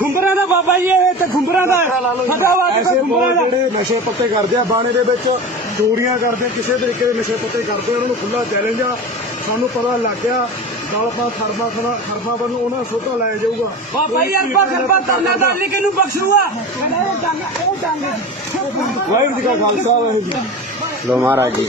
ਖੁੰਬਰਾਂ ਦਾ ਬਾਬਾ ਜੀ ਇਹ ਤੇ ਖੁੰਬਰਾਂ ਦਾ ਫਟਾ ਵਾ ਕੇ ਖੁੰਬਰਾਂ ਦਾ ਜਿਹੜੇ ਨਸ਼ੇ ਪੱਤੇ ਕਰਦੇ ਆ ਬਾਣੇ ਦੇ ਵਿੱਚ ਚੋਰੀਆਂ ਕਰਦੇ ਕਿਸੇ ਤਰੀਕੇ ਦੇ ਨਸ਼ੇ ਪੱਤੇ ਕਰਦੇ ਉਹਨਾਂ ਨੂੰ ਖੁੱਲਾ ਚੈਲੰਜ ਆ ਸਾਨੂੰ ਪਤਾ ਲੱਗ ਗਿਆ ਗਲਪਾ ਖਰਫਾ ਖਰਫਾ ਖਰਫਾ ਬੰਨ ਉਹਨਾਂ ਸੋਟਾ ਲਾਇ ਜਾਊਗਾ ਬਾਬਾ ਜੀ ਅਰਫਾ ਖਰਫਾ ਤੰਨਾ ਦਾ ਲੈ ਬਖਸ਼ੂਆ ਉਹ ਡੰਗ ਉਹ ਡੰਗ ਵਾਹਿਗੁਰੂ ਜੀ ਦਾ ਖਾਲਸਾ ਲੋ ਮਹਾਰਾਜ ਜੀ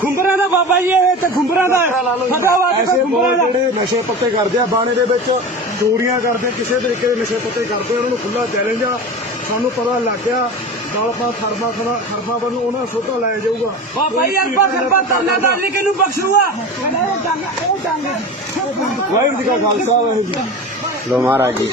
ਖੁੰਬਰਾਂ ਦਾ ਬਾਬਾ ਜੀ ਇਹ ਤੇ ਖੁੰਬਰਾਂ ਦਾ ਫਟਾ ਵਾ ਕੇ ਖੁੰਬਰਾਂ ਦਾ ਜਿਹੜੇ ਨਸ਼ੇ ਪੱਤੇ ਕਰਦੇ ਆ ਬਾਣੇ ਦੇ ਵਿੱਚ ਦੂੜੀਆਂ ਕਰਦੇ ਕਿਸੇ ਤਰੀਕੇ ਦੇ ਨਸ਼ੇ ਪੱਤੇ ਕਰਦੇ ਉਹਨਾਂ ਨੂੰ ਖੁੱਲਾ ਚੈਲੰਜ ਆ ਸਾਨੂੰ ਪਤਾ ਲੱਗ ਗਿਆ ਨਾਲਪਾ ਫਰਮਾ ਖਰਮਾ ਖਰਮਾ ਬੰਦ ਉਹਨਾਂ ਸੋਤਾ ਲੈ ਜਾਊਗਾ ਆ ਭਾਈ ਅਰਪਾ ਕਰਪਾ ਤੰਨਾ ਦਾ ਲਿਖ ਨੂੰ ਬਖਸ਼ੂਆ ਵਾਹਿਗੁਰੂ ਜੀ ਗੱਲ ਸਾਹਿਬ ਵਾਹਿਗੁਰੂ ਜੀ ਲੋ ਮਹਾਰਾਜ ਜੀ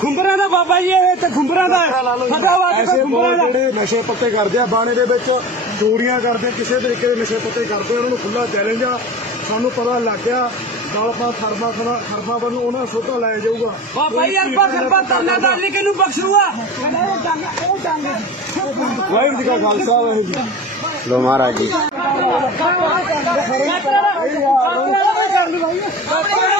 ਖੁੰਬਰਾ ਦਾ ਬਾਬਾ ਜੀ ਇਹ ਤੇ ਖੁੰਬਰਾ ਦਾ ਫਟਾ ਵਾ ਕੇ ਖੁੰਬਰਾ ਦਾ ਜਿਹੜੇ ਨਸ਼ੇ ਪੱਤੇ ਕਰਦੇ ਆ ਬਾਣੇ ਦੇ ਵਿੱਚ ਡੋੜੀਆਂ ਕਰਦੇ ਕਿਸੇ ਤਰੀਕੇ ਦੇ ਨਸ਼ੇ ਪੱਤੇ ਕਰਦੇ ਉਹਨਾਂ ਨੂੰ ਖੁੱਲਾ ਚੈਲੰਜ ਆ ਸਾਨੂੰ ਪਤਾ ਲੱਗਿਆ ਨਾਲ ਆਪਾਂ ਖਰਬਾ ਖਰਬਾ ਖਰਬਾ ਬਨ ਉਹਨਾਂ ਸੋਤਾ ਲੈ ਜਾਊਗਾ ਬਾਬਾ ਜੀ ਅਰਬਾ ਖਰਬਾ ਤੰਨਾ ਦਾਲੀ ਕਿਨੂੰ ਬਖਸ਼ਰੂਆ ਵਾਹਿਗੁਰੂ ਜੀ ਕਾ ਖਾਲਸਾ ਵਾਹਿਗੁਰੂ ਜੀ ਲੋ ਮਹਾਰਾਜ ਜੀ ਕਰ ਲਈ ਭਾਈ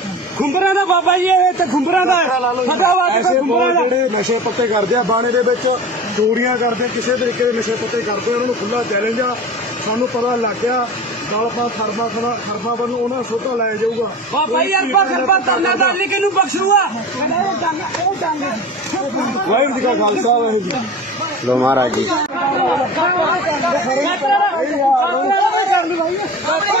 ਖੁੰਬਰਾਂ ਦਾ ਬਾਬਾ ਜੀ ਇਹ ਤੇ ਖੁੰਬਰਾਂ ਦਾ ਫਟਾ ਲਾ ਕੇ ਦਾ ਜਿਹੜੇ ਨਸ਼ੇ ਪੱਤੇ ਕਰਦੇ ਆ ਬਾਣੇ ਦੇ ਵਿੱਚ ਚੋਰੀਆਂ ਕਰਦੇ ਕਿਸੇ ਤਰੀਕੇ ਦੇ ਨਸ਼ੇ ਪੱਤੇ ਕਰਦੇ ਉਹਨਾਂ ਨੂੰ ਖੁੱਲਾ ਚੈਲੰਜ ਆ ਸਾਨੂੰ ਪਤਾ ਲੱਗਿਆ ਗਲਪਾ ਖਰਮਾ ਖਰਮਾ ਖਰਮਾ ਬੰਨ ਉਹਨਾਂ ਸੋਟਾ ਲੈ ਜਾਊਗਾ ਬਾਬਾ ਜੀ ਅਰਪਾ ਖਰਪਾ ਤਰਨਾ ਦਾਲੀ ਕਿਨੂੰ ਬਖਸ਼ਰੂਆ ਵਾਹਿਗੁਰੂ ਜੀ ਕਾ ਖਾਲਸਾ ਵਾਹਿਗੁਰੂ ਜੀ ਲੋ ਮਹਾਰਾਜ ਜੀ ਕਰ ਲਈ ਭਾਈ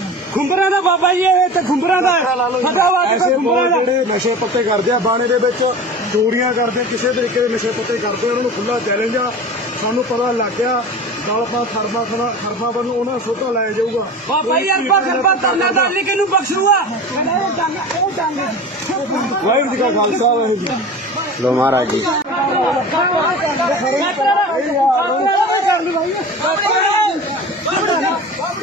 ਖੁੰਬਰਾਂ ਦਾ ਬਾਬਾ ਜੀ ਇਹ ਤੇ ਖੁੰਬਰਾਂ ਦਾ ਫਟਾਵਾ ਕੇ ਖੁੰਬਰਾਂ ਦਾ ਜਿਹੜੇ ਨਸ਼ੇ ਪੱਤੇ ਕਰਦੇ ਆ ਬਾਣੇ ਦੇ ਵਿੱਚ ਡੂੜੀਆਂ ਕਰਦੇ ਕਿਸੇ ਤਰੀਕੇ ਦੇ ਨਸ਼ੇ ਪੱਤੇ ਕਰਦੇ ਉਹਨਾਂ ਨੂੰ ਖੁੱਲਾ ਚੈਲੰਜ ਆ ਸਾਨੂੰ ਪਤਾ ਲੱਗ ਗਿਆ ਨਾਲ ਪਾ ਖਰਮਾ ਖਰਮਾ ਖਰਮਾ ਬਨ ਉਹਨਾਂ ਸੋਟਾ ਲੈ ਜਾਊਗਾ ਬਾਬਾ ਜੀ ਅਰਬਾ ਖਰਬਾ ਤੰਨਾ ਦਾ ਲਿਕੇ ਨੂੰ ਬਖਸ਼ਰੂਆ ਵਾਹਿਗੁਰੂ ਜੀ ਕਾ ਖਾਲਸਾ ਵਾਹਿਗੁਰੂ ਲੋ ਮਹਾਰਾਜ ਜੀ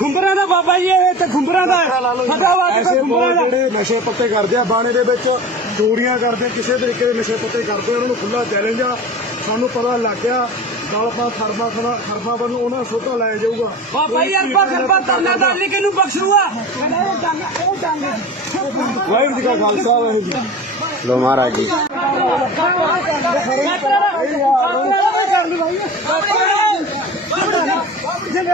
ਖੁੰਬਰਾਂ ਦਾ ਬਾਬਾ ਜੀ ਇਹ ਤੇ ਖੁੰਬਰਾਂ ਦਾ ਫਟਾ ਵਾ ਕੇ ਖੁੰਬਰਾਂ ਦਾ ਜਿਹੜੇ ਨਸ਼ੇ ਪੱਤੇ ਕਰਦੇ ਆ ਬਾਣੇ ਦੇ ਵਿੱਚ ਚੋਰੀਆਂ ਕਰਦੇ ਕਿਸੇ ਤਰੀਕੇ ਦੇ ਨਸ਼ੇ ਪੱਤੇ ਕਰਦੇ ਉਹਨਾਂ ਨੂੰ ਖੁੱਲਾ ਚੈਲੰਜ ਆ ਸਾਨੂੰ ਪਤਾ ਲੱਗ ਗਿਆ ਗਲਪਾ ਖਰਫਾ ਖਰਫਾ ਖਰਫਾ ਬੰਨ ਉਹਨਾਂ ਸੋਟਾ ਲੈ ਜਾਊਗਾ ਵਾ ਭਾਈ ਅਰਫਾ ਖਰਫਾ ਤੰਨਾ ਦਾਲੀ ਕਿਨੂੰ ਬਖਸ਼ੂਆ ਉਹ ਡੰਗ ਉਹ ਡੰਗ ਵਾਹਿਗੁਰੂ ਜੀ ਲੋ ਮਹਾਰਾਜ ਜੀ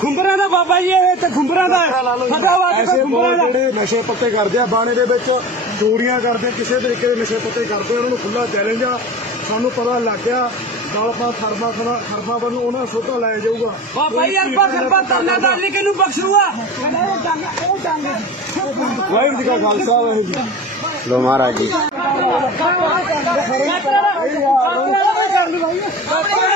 ਖੁੰਬਰਾਂ ਦਾ ਬਾਬਾ ਜੀ ਇਹ ਤੇ ਖੁੰਬਰਾਂ ਦਾ ਫਟਾ ਵਾ ਕੇ ਖੁੰਬਰਾਂ ਦਾ ਜਿਹੜੇ ਨਸ਼ੇ ਪੱਤੇ ਕਰਦੇ ਆ ਬਾਣੇ ਦੇ ਵਿੱਚ ਦੂੜੀਆਂ ਕਰਦੇ ਕਿਸੇ ਤਰੀਕੇ ਦੇ ਨਸ਼ੇ ਪੱਤੇ ਕਰਦੇ ਉਹਨਾਂ ਨੂੰ ਖੁੱਲਾ ਚੈਲੰਜ ਆ ਸਾਨੂੰ ਪਤਾ ਲੱਗ ਗਿਆ ਨਾਲਪਾ ਖਰਮਾ ਖਰਮਾ ਖਰਮਾ ਬੰਨ ਉਹਨਾਂ ਸੋਤਾ ਲੈ ਜਾਊਗਾ ਵਾ ਭਾਈ ਅਰਪਾ ਕਰਪਾ ਤੰਨਾ ਦਾ ਲਿਖ ਨੂੰ ਬਖਸ਼ੂਆ ਵਾਹਿਗੁਰੂ ਜੀ ਕਾ ਸਾਹਿਬ ਵਾਹਿਗੁਰੂ ਜੀ ਲੋ ਮਹਾਰਾਜ ਜੀ ਯਾਤਰਾ ਕਰਨ ਭਾਈ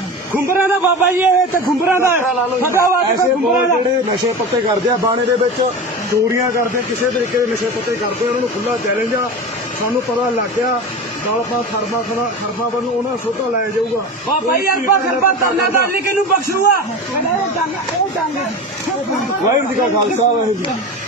ਖੁੰਬਰਾ ਦਾ ਬਾਬਾ ਜੀ ਇਹ ਤੇ ਖੁੰਬਰਾ ਦਾ ਸਦਾ ਵਾਕਿਆ ਖੁੰਬਰਾ ਦਾ ਜਿਹੜੇ ਨਸ਼ੇ ਪੱਤੇ ਕਰਦੇ ਆ ਬਾਣੇ ਦੇ ਵਿੱਚ ਚੋਰੀਆਂ ਕਰਦੇ ਕਿਸੇ ਤਰੀਕੇ ਦੇ ਨਸ਼ੇ ਪੱਤੇ ਕਰਦੇ ਉਹਨਾਂ ਨੂੰ ਖੁੱਲਾ ਚੈਲੰਜ ਆ ਸਾਨੂੰ ਪਤਾ ਲੱਗਿਆ ਗਲਪਾ ਖਰਬਾ ਖਰਬਾ ਖਰਬਾ ਬਨ ਉਹਨਾਂ ਸੋਤਾ ਲੈ ਜਾਊਗਾ ਵਾ ਭਾਈ ਅਰਬਾ ਖਰਬਾ ਤੰਨਾ ਦਾ ਲਿਕੇ ਨੂੰ ਬਖਸ਼ੂਗਾ ਉਹ ਜਾਂਗੇ ਵਾਹਿਗੁਰੂ ਜੀ ਕਾ ਖਾਲਸਾ ਵਾਹਿਗੁਰੂ ਜੀ